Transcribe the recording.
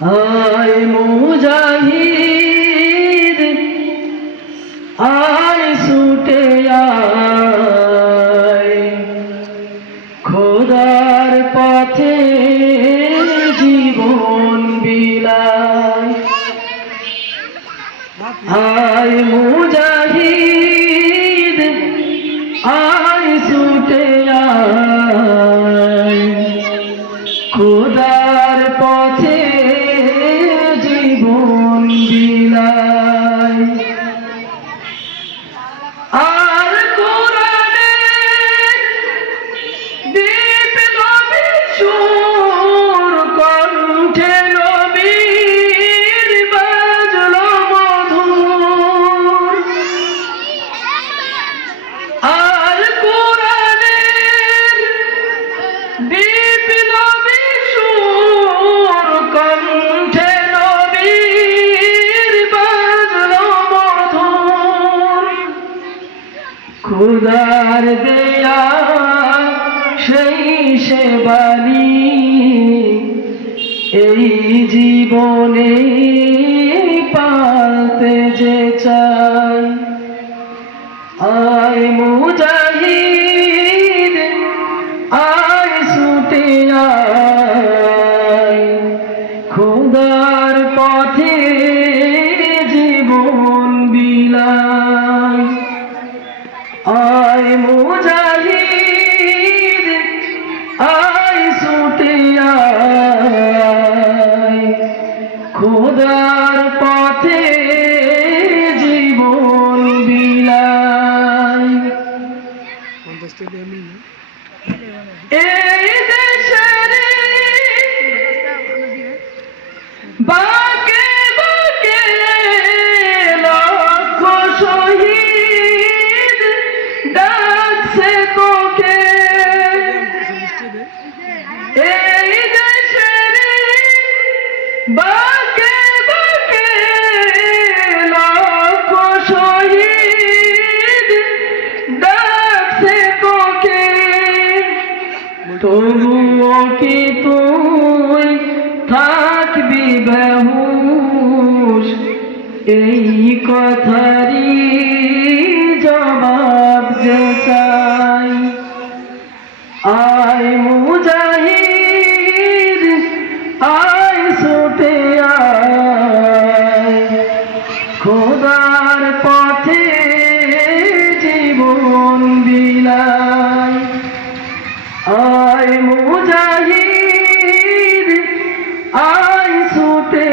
আয় মুজাহিদ আয় ছুটে আয় খোদার পথে জীবন বিলায়। আয় মুজাহিদ আয় ছুটে আয় খোদার পথে জীবন বিলায়। আর কোরআনের বিপ্লবী সুর কণ্ঠে নবীর বাজলো মধুর। আর কোরআনের বিপ্লবী সুর কণ্ঠে নবীর বাজলো মধুর। খোদার দেয়া সেই সেবানি এই জীবনে পালতে যে চাই। আয় মুজাহিদ আয় ছুটে আয় খোদার পথে জীবন বিলায়। আয় মুজাহিদ আয় ছুটে আয় খোদার পথে জীবন বিলায়। এই দেশের বাকে বাকে লক্ষ শহীদ ডাকছে তোকে। এই দেশের বাকে বাকে লক্ষ শহীদ ডাকছে তোকে। তবুও কি তুই থাকবি বেহুশ এই কথারই জবাব যে চাই। আয় মুজাহিদ আয় ছুটে আয় খোদার পথে জীবন বিলায়। আয় মুজাহিদ আয় ছুটে